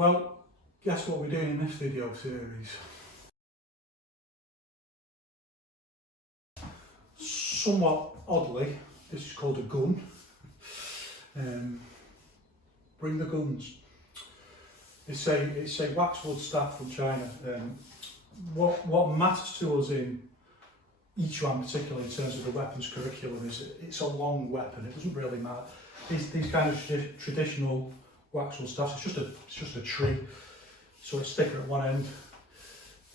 Well, guess what we're doing in this video series? Somewhat oddly, this is called a gun. Bring the guns. It's a waxwood staff from China. What matters to us in Yiquan, particularly in terms of the weapons curriculum, is it's a long weapon. It doesn't really matter. These kind of traditional waxwood staffs, it's just a tree, so it's thicker at one end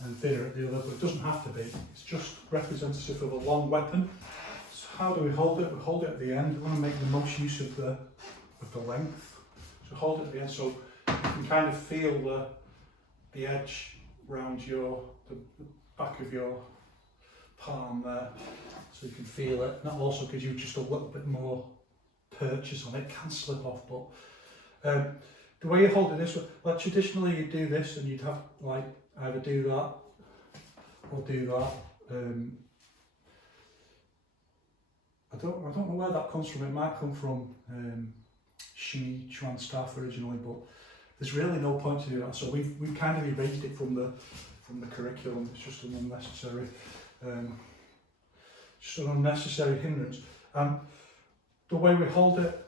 and thinner at the other, but it doesn't have to be. It's just representative of a long weapon. So how do we hold it? We hold it at the end. We want to make the most use of the length. So hold it at the end so you can kind of feel the edge around the back of your palm there, so you can feel it. That also gives you just a little bit more purchase on it. It can slip off, but the way you hold it this way, like traditionally you do this and you'd have like either do that or do that. I don't know where that comes from. It might come from Yiquan staff originally, but there's really no point to do that. So we've kind of erased it from the curriculum. It's just an unnecessary hindrance. And the way we hold it,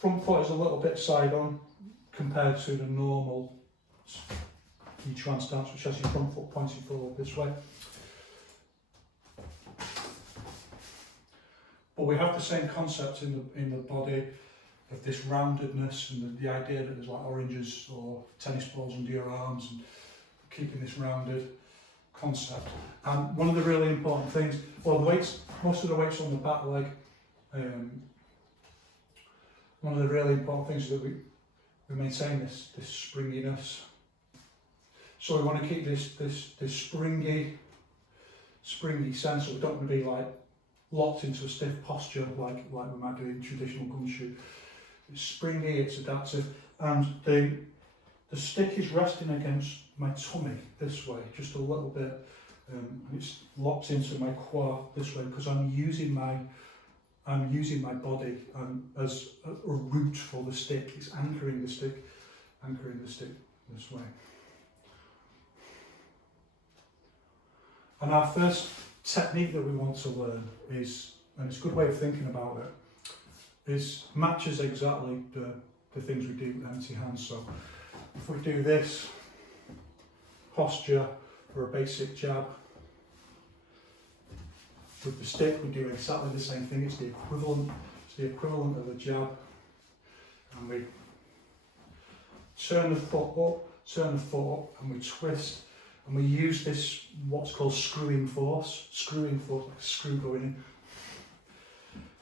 front foot is a little bit side on compared to the normal Yiquan stance, which has your front foot pointing forward this way. But we have the same concept in the body of this roundedness and the idea that there's like oranges or tennis balls under your arms and keeping this rounded concept. And one of the really important things, well, most of the weights on the back leg, one of the really important things is that we maintain this springiness. So we want to keep this springy sense, so we don't want to be like locked into a stiff posture like we might do in traditional gun shoot. It's springy, it's adaptive, and the stick is resting against my tummy this way, just a little bit, and it's locked into my quad this way because I'm using my body as a root for the stick. It's anchoring the stick this way. And our first technique that we want to learn is, and it's a good way of thinking about it, is matches exactly the things we do with empty hands. So if we do this posture for a basic jab, with the stick we do exactly the same thing. It's the equivalent of a jab, and we turn the foot up and we twist, and we use this what's called screwing force, like a screw going in.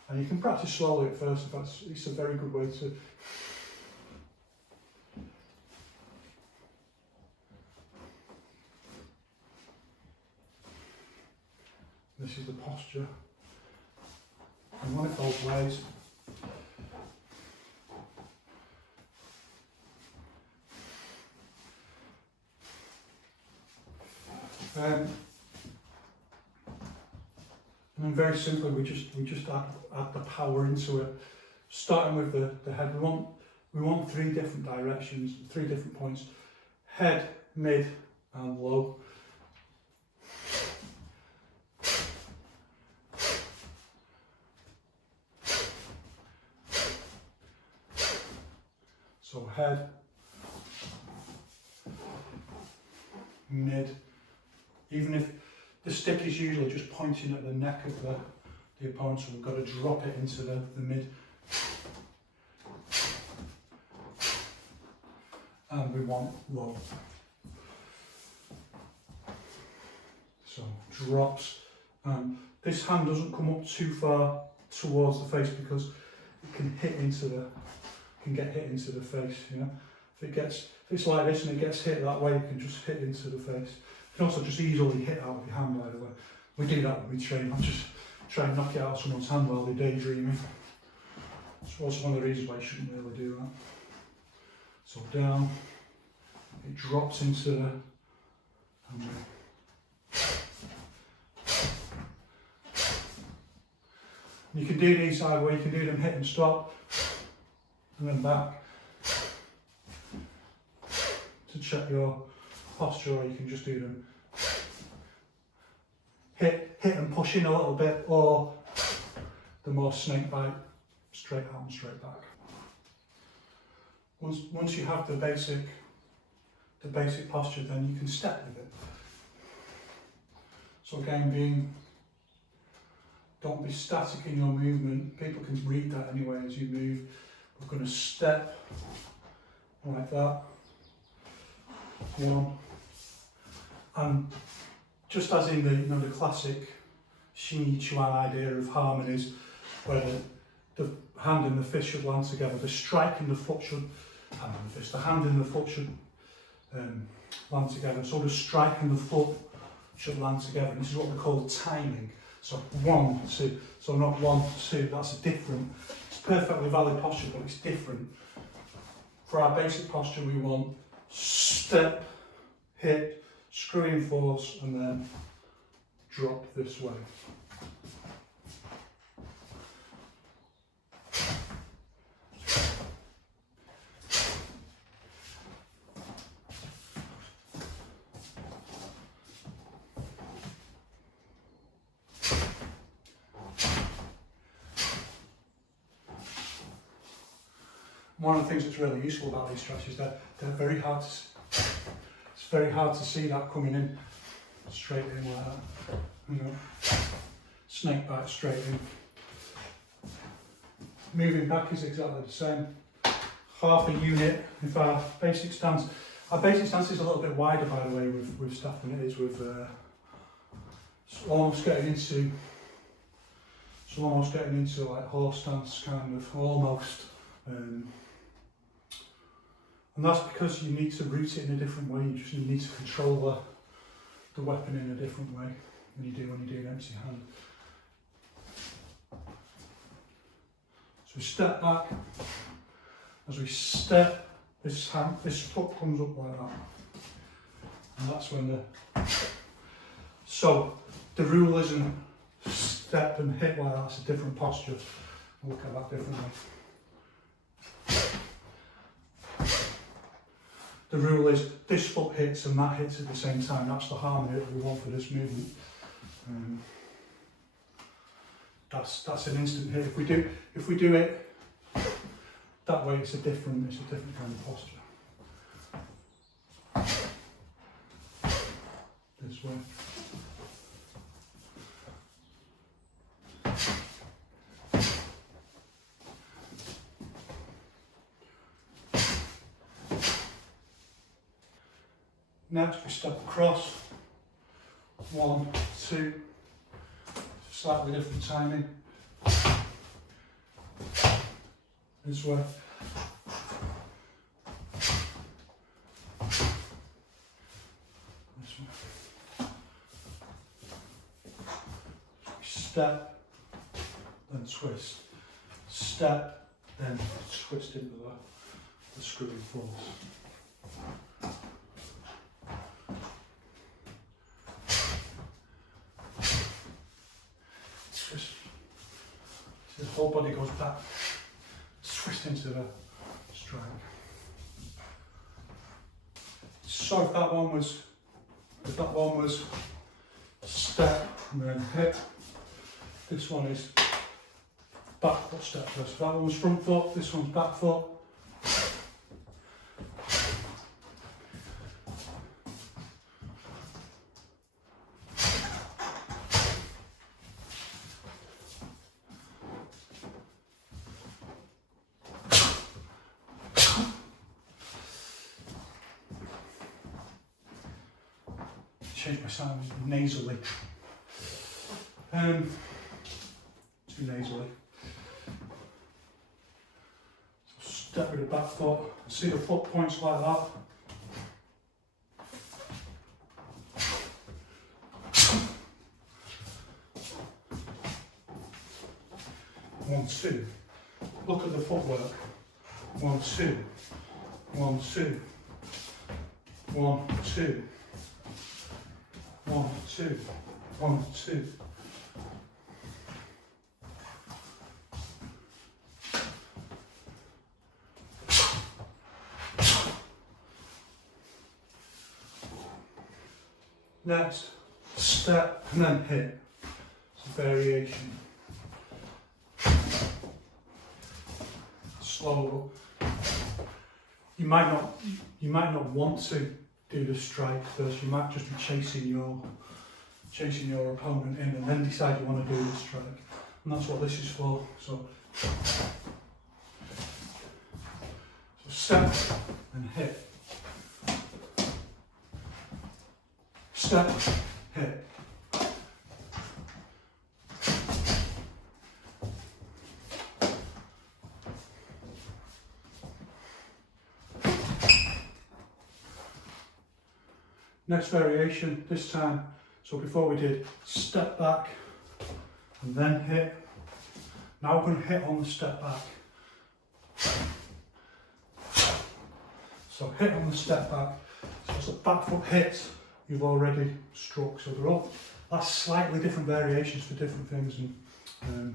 And you can practice slowly at first. It's a very good way to. This is the posture. And run it both ways. And then very simply, we just add the power into it. Starting with the head, we want 3 different directions, 3 different points: head, mid, and low. So head, mid. Even if the stick is usually just pointing at the neck of the opponent, so we've got to drop it into the mid. And we want low. So drops. And this hand doesn't come up too far towards the face because it can get hit into the face, you know. If it's like this and it gets hit that way, it can just hit into the face. You can also just easily hit out of your hand, by the way. We do that when we train. I'll just try and knock it out of someone's hand while they're daydreaming. It's also one of the reasons why you shouldn't really do that. So down, it drops into the hand. You can do these either way. You can do them hit and stop, and then back. to check your posture, or you can just do them hit and push in a little bit, or the more snake bite, straight out and straight back. Once you have the basic posture, then you can step with it. So again, don't be static in your movement. People can read that anyway as you move. We're going to step like that. One. And just as in the classic Yiquan idea of harmonies, where the hand and the fist should land together, the strike and the foot should, the hand and the foot should land together. So the strike and the foot should land together. And this is what we call timing. So 1, 2. So not 1, 2. That's a different. It's perfectly valid posture, but it's different. For our basic posture, we want step, hit, screw in force, and then drop this way. One of the things that's really useful about these stretches is that they're very hard to. It's very hard to see that coming in straight in like that. You know, snake bite straight in. Moving back is exactly the same. Half a unit. If our basic stance is a little bit wider, by the way, with staff than it is with. It's almost getting into like horse stance, kind of almost. And that's because you need to root it in a different way. You just need to control the weapon in a different way than you do when you do an empty hand. So we step back. As we step, this foot comes up like that. And that's when so the rule isn't step and hit like that, it's a different posture. We'll look at that differently. The rule is this foot hits and that hits at the same time. That's the harmony that we want for this movement. That's an instant hit. If we do it that way, it's a different kind of posture. This way. Next we step across, 1, 2, slightly different timing, this way, this way, step, then twist, step, then twist into the screwing force. The whole body goes back, twist into the strike. So if that one was step and then hit, this one is back foot step first. If that one was front foot, this one's back foot. Change my sound nasally. Too nasally. So step with the back foot. See the foot points like that. One, two. Look at the footwork. 1, 2. 1, 2. 1, 2. 1, 2, 1, 2. Next, step and then hit. It's a variation. Slow. You might not want to do the strike first. You might just be chasing your opponent in, and then decide you want to do the strike. And that's what this is for. So step and hit. Step, hit. Next variation, this time, so before we did step back and then hit. Now we're going to hit on the step back. So hit on the step back. So it's the back foot hit you've already struck. So they're all, that's slightly different variations for different things. And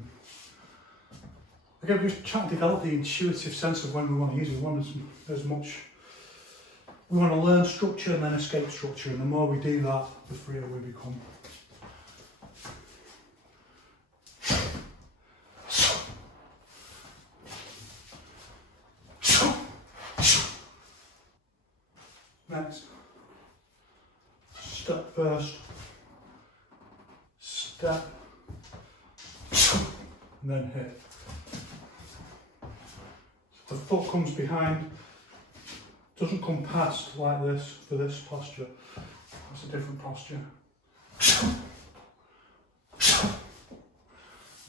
again, we're just trying to develop the intuitive sense of when we want to use it. We want as much. We want to learn structure and then escape structure, and the more we do that, the freer we become. Next, step first, step, and then hit. So the foot comes behind, doesn't come past like this for this posture. That's a different posture. It's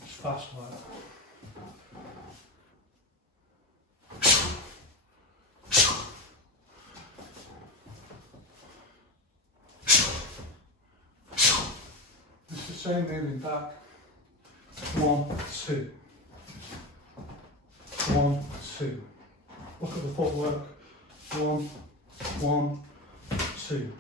fast like that. It's the same moving back. 1, 2. 1, 2. Look at the footwork. 1, 1, 2.